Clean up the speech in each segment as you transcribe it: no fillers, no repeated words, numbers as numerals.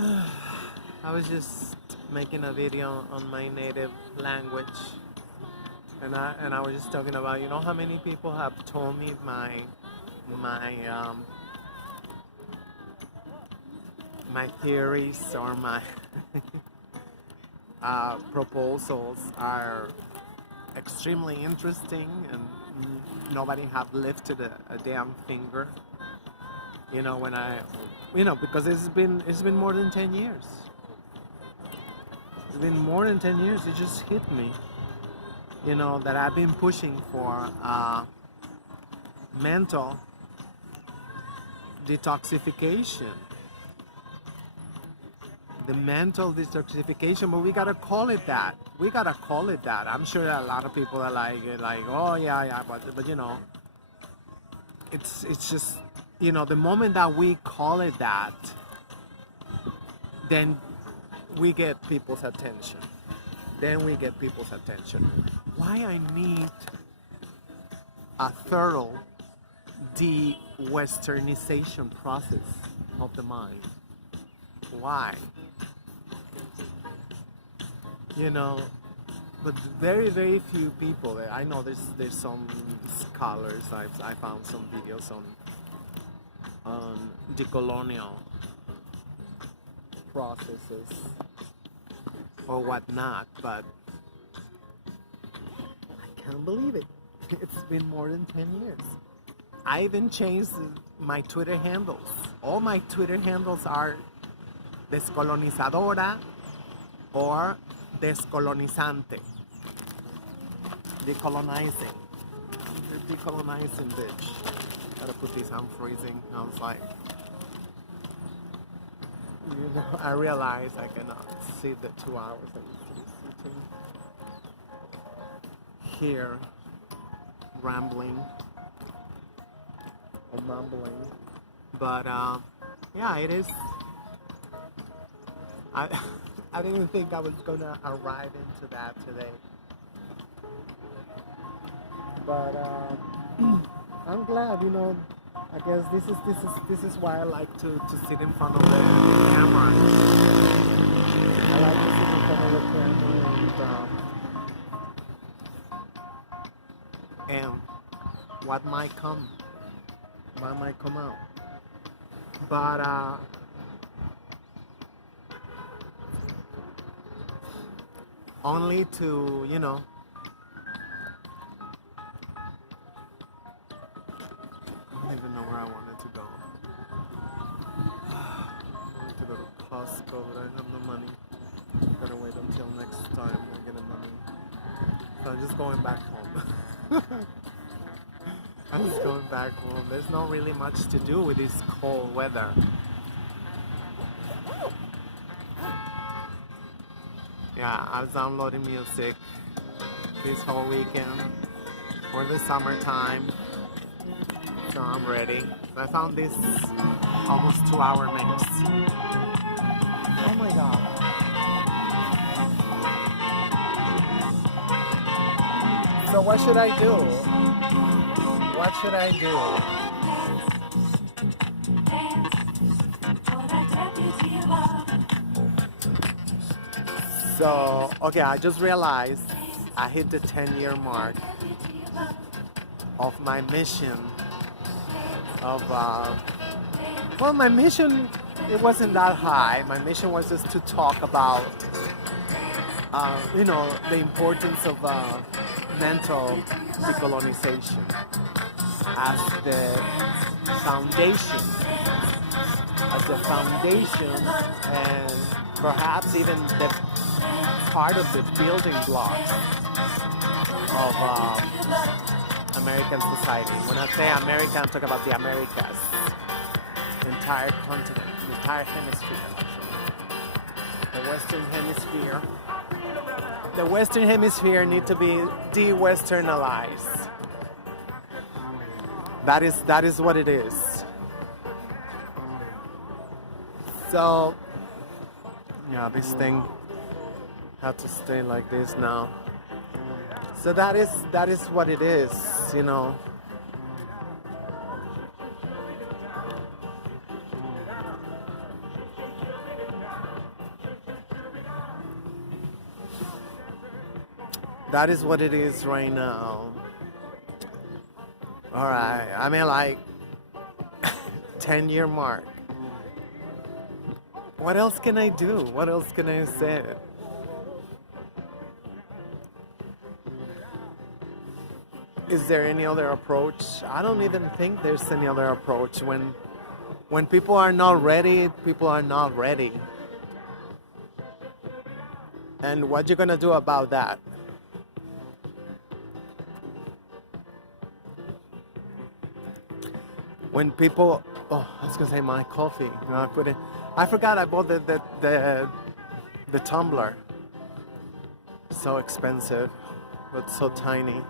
I was just making a video on my native language, and I was just talking about, how many people have told me my my theories or my proposals are extremely interesting, and nobody have lifted a damn finger. When because it's been more than 10 years. It's been more than 10 years. It just hit me, that I've been pushing for mental detoxification. The mental detoxification, but we gotta call it that. We gotta call it that. I'm sure that a lot of people are like, oh yeah, but it's just, the moment that we call it that, then we get people's attention. Why I need a thorough de-westernization process of the mind? Why? But very, very few people. I know there's some scholars. I found some videos on decolonial processes or whatnot, but I can't believe it. It's been more than 10 years. I even changed my Twitter handles. All my Twitter handles are Descolonizadora or Descolonizante. Decolonizing. The decolonizing bitch. Gotta put these, I'm freezing. I was like, I realized I cannot see the 2 hours I used to be sitting here rambling or mumbling. But yeah, it is. I didn't even think I was gonna arrive into that today. But I'm glad, I guess this is why I like to sit in front of the camera. I like to sit in front of the camera and what might come out. But only to, I don't even know where I wanted to go. I wanted to go to Costco, but I have no money. Gotta wait until next time I get the money. So I'm just going back home. I'm just going back home. There's not really much to do with this cold weather. Yeah, I was downloading music this whole weekend for the summertime, so I'm ready. I found this almost 2-hour mix. Oh my god. So what should I do? What should I do? So, okay, I just realized I hit the 10-year mark of my mission of, well, my mission, it wasn't that high. My mission was just to talk about, the importance of mental decolonization as the foundation, and perhaps even the part of the building blocks of American society. When I say America, I'm talking about the Americas, the entire continent, the entire hemisphere, actually. The Western Hemisphere. The Western Hemisphere need to be de-Westernized. That is what it is. So, yeah, this thing had to stay like this now. So that is what it is, That is what it is right now. All right, I mean, like 10-year mark. What else can I do? What else can I say? Is there any other approach? I don't even think there's any other approach. When people are not ready, people are not ready. And what you gonna do about that? When people, oh, I was gonna say my coffee. You know, I forgot I bought the tumbler. So expensive, but so tiny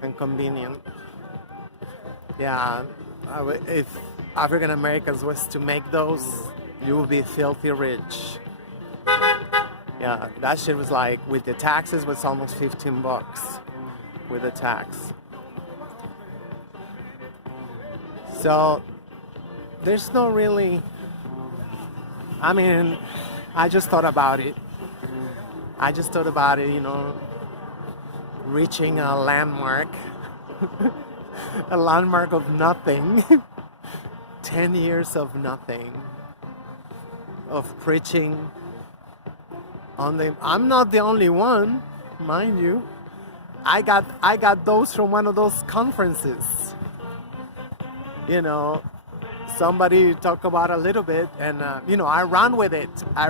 and convenient. Yeah, if African Americans was to make those, you would be filthy rich. Yeah, that shit was like, with the taxes, was almost $15 with the tax. So there's no really, I mean, I just thought about it, you know, reaching a landmark, a landmark of nothing, 10 years of nothing, of preaching on the, I'm not the only one, mind you. I got those from one of those conferences. You know, somebody talked about a little bit, and you know, I ran with it. I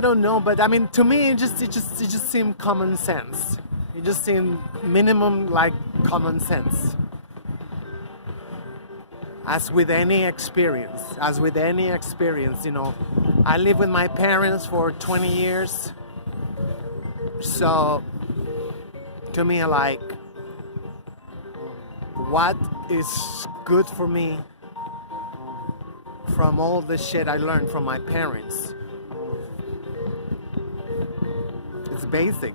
don't know, but I mean, to me, it just seemed common sense. It just seemed minimum like common sense. As with any experience, you know, I lived with my parents for 20 years. So, to me, like, what is good for me from all the shit I learned from my parents? It's basic.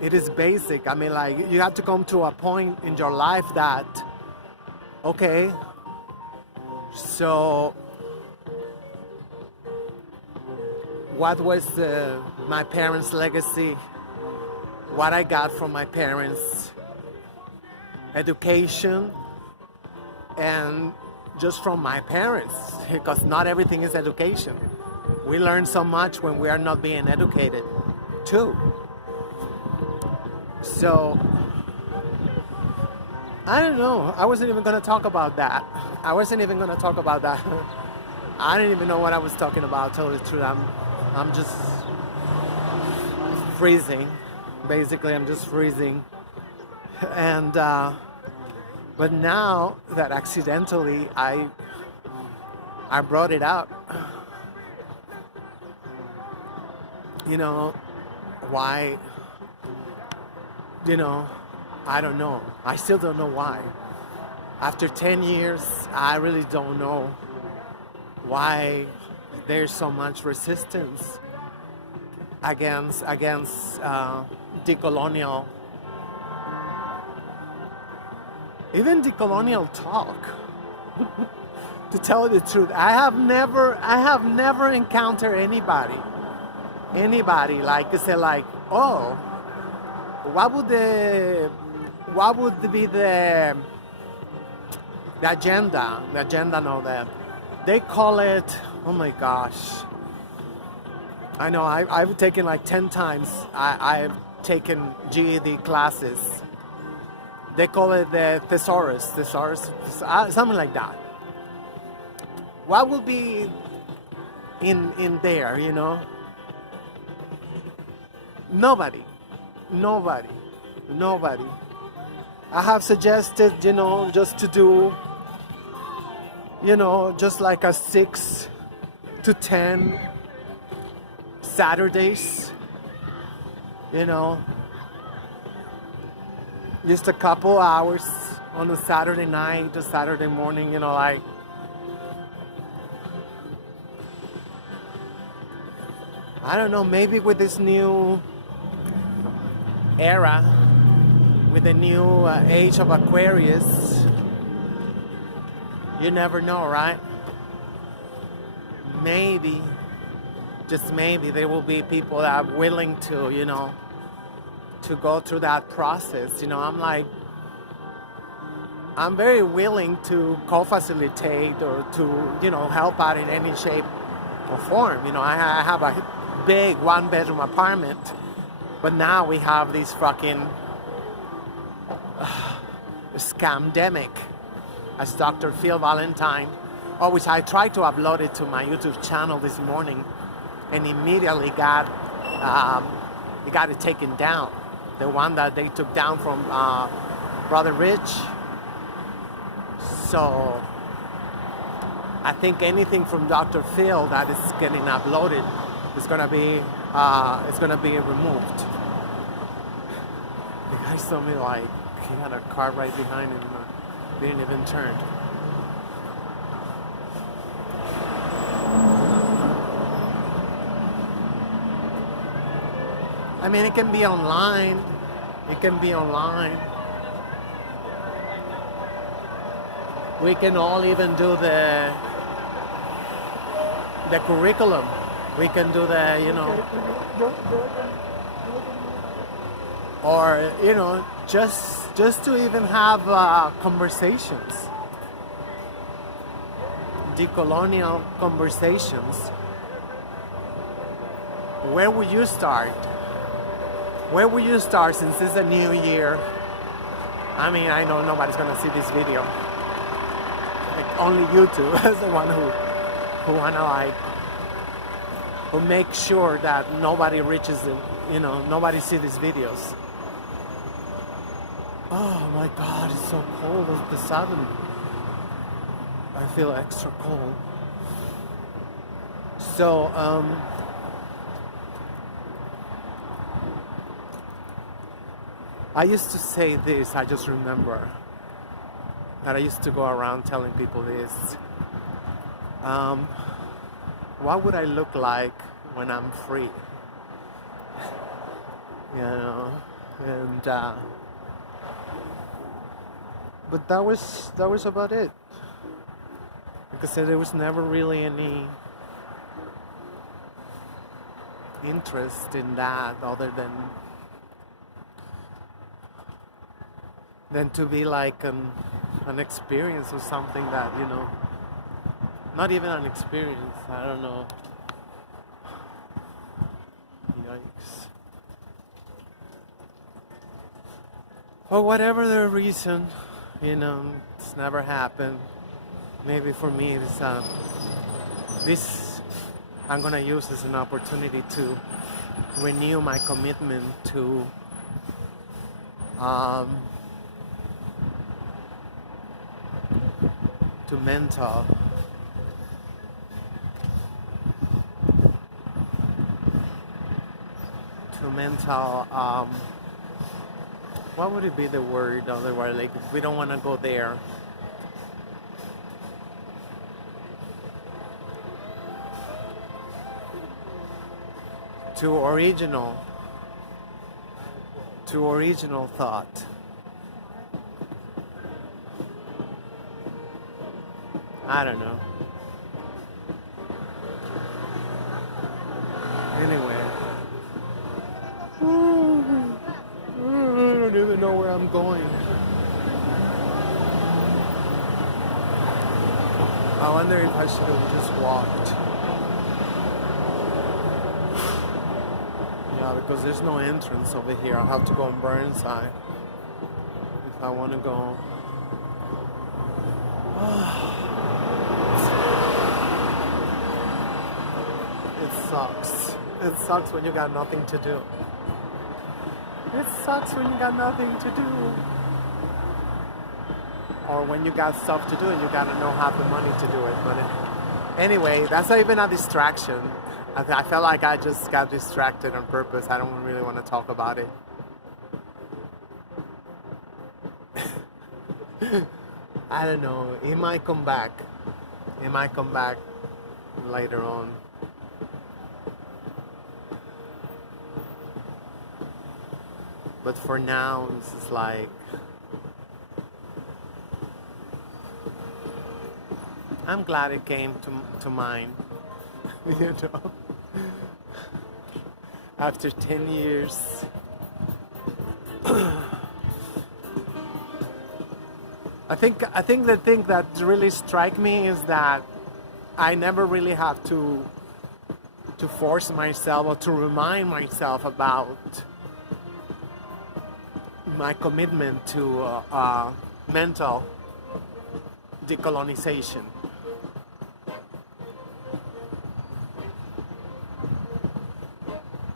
It is basic. I mean, like, you have to come to a point in your life that, okay, so what was my parents' legacy? What I got from my parents? Education, and just from my parents, because not everything is education. We learn so much when we are not being educated too. So I don't know, I wasn't even going to talk about that. I didn't even know what I was talking about, to tell you the truth. I'm just freezing. Basically, I'm just freezing. And but now that accidentally I brought it up, you know, why, you know, I don't know. I still don't know why. After 10 years, I really don't know why there's so much resistance against decolonial, even decolonial talk. To tell you the truth, I have never encountered anybody like say like, oh, what would be the agenda? The agenda, no, they call it. Oh my gosh! I know I've taken like 10 times. I've taken GED classes. They call it the thesaurus, something like that. What will be in there, you know? Nobody. I have suggested, you know, just to do, you know, just like a 6 to 10 Saturdays, you know, just a couple hours on a Saturday night or Saturday morning, you know, like, I don't know, maybe with this new era, with the new age of Aquarius, you never know, right? Maybe, just maybe there will be people that are willing to, to go through that process. I'm very willing to co-facilitate or to, help out in any shape or form. I have a big one-bedroom apartment, but now we have this fucking scamdemic, as Dr. Phil Valentine, which I tried to upload it to my YouTube channel this morning, and immediately got it taken down. The one that they took down from Brother Rich. So I think anything from Dr. Phil that is getting uploaded is gonna be removed. The guy told me like he had a car right behind him, didn't even turn. I mean, it can be online. We can all even do the curriculum. We can do or just to even have conversations, decolonial conversations. Where would you start? Where will you start since it's a new year? I mean, I know nobody's gonna see this video. Like only you two as the one who wanna who make sure that nobody reaches them, nobody see these videos. Oh my God, it's so cold all of a sudden. I feel extra cold. So, I used to say this, I just remember that I used to go around telling people this. What would I look like when I'm free? And but that was about it. Like I said, there was never really any interest in that other than to be like an experience or something that, not even an experience, I don't know. Yikes. For whatever the reason, it's never happened. Maybe for me, this I'm gonna use as an opportunity to renew my commitment to mental what would it be the word otherwise, like if we don't want to go there, to original thought. I don't know. Anyway. I don't even know where I'm going. I wonder if I should have just walked. Yeah, because there's no entrance over here. I'll have to go on Burnside if I want to go. It sucks when you got nothing to do. It sucks when you got nothing to do. Or when you got stuff to do and you gotta know how the money to do it. But anyway, that's not even a distraction. I felt like I just got distracted on purpose. I don't really want to talk about it. I don't know. It might come back. It might come back later on. But for now, this is like, I'm glad it came to mind, after 10 years. I think the thing that really strike me is that I never really have to force myself or to remind myself about my commitment to mental decolonization.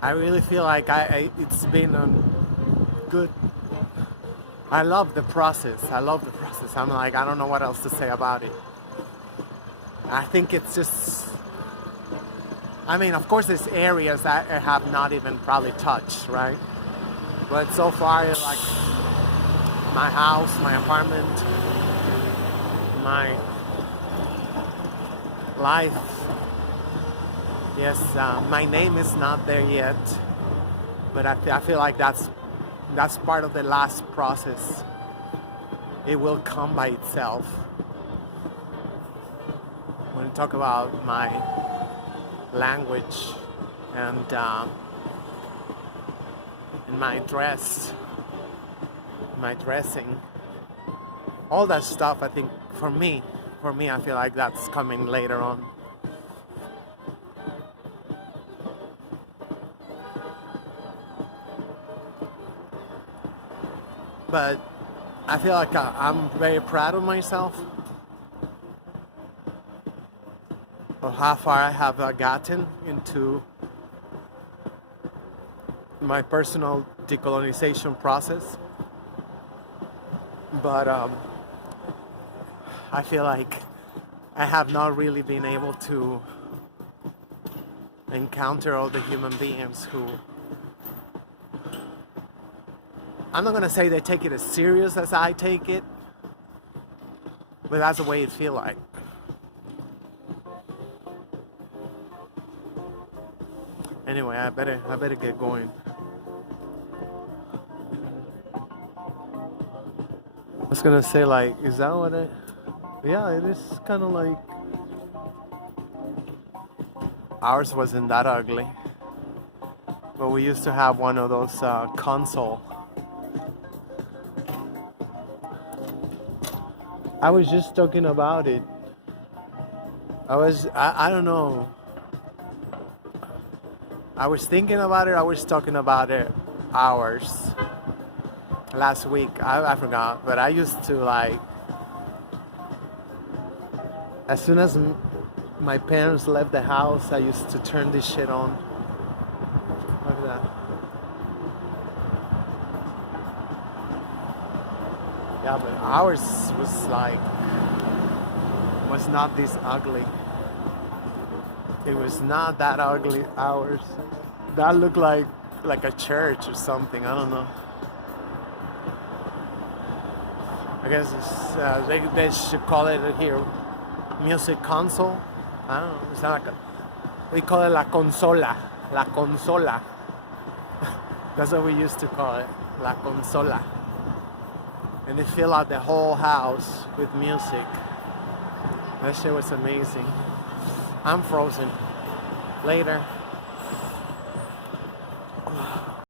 I really feel like it's been a good. I love the process. I'm like, I don't know what else to say about it. I think it's just, I mean, of course there's areas that I have not even probably touched, right? But so far, like my house, my apartment, my life. Yes, my name is not there yet, but I feel like that's part of the last process. It will come by itself. When you talk about my language and my dressing, all that stuff, I think for me, I feel like that's coming later on. But I feel like I'm very proud of myself, of how far I have gotten into my personal decolonization process. But I feel like I have not really been able to encounter all the human beings who, I'm not gonna say they take it as serious as I take it, but that's the way it feels like. Anyway, I better get going. I was gonna say, like, is that what it? Yeah, it is kind of like ours wasn't that ugly, but we used to have one of those console. I was just talking about it. I don't know. I was thinking about it. I was talking about it hours last week. I forgot, but I used to, like, as soon as my parents left the house, I used to turn this shit on. Look at that. Yeah, but ours was not this ugly. It was not that ugly, ours. That looked like a church or something, I don't know. I guess it's, they should call it here music console. I don't know, it's not like we call it la consola. La consola. That's what we used to call it, la consola. And they fill out the whole house with music. That shit was amazing. I'm frozen. Later.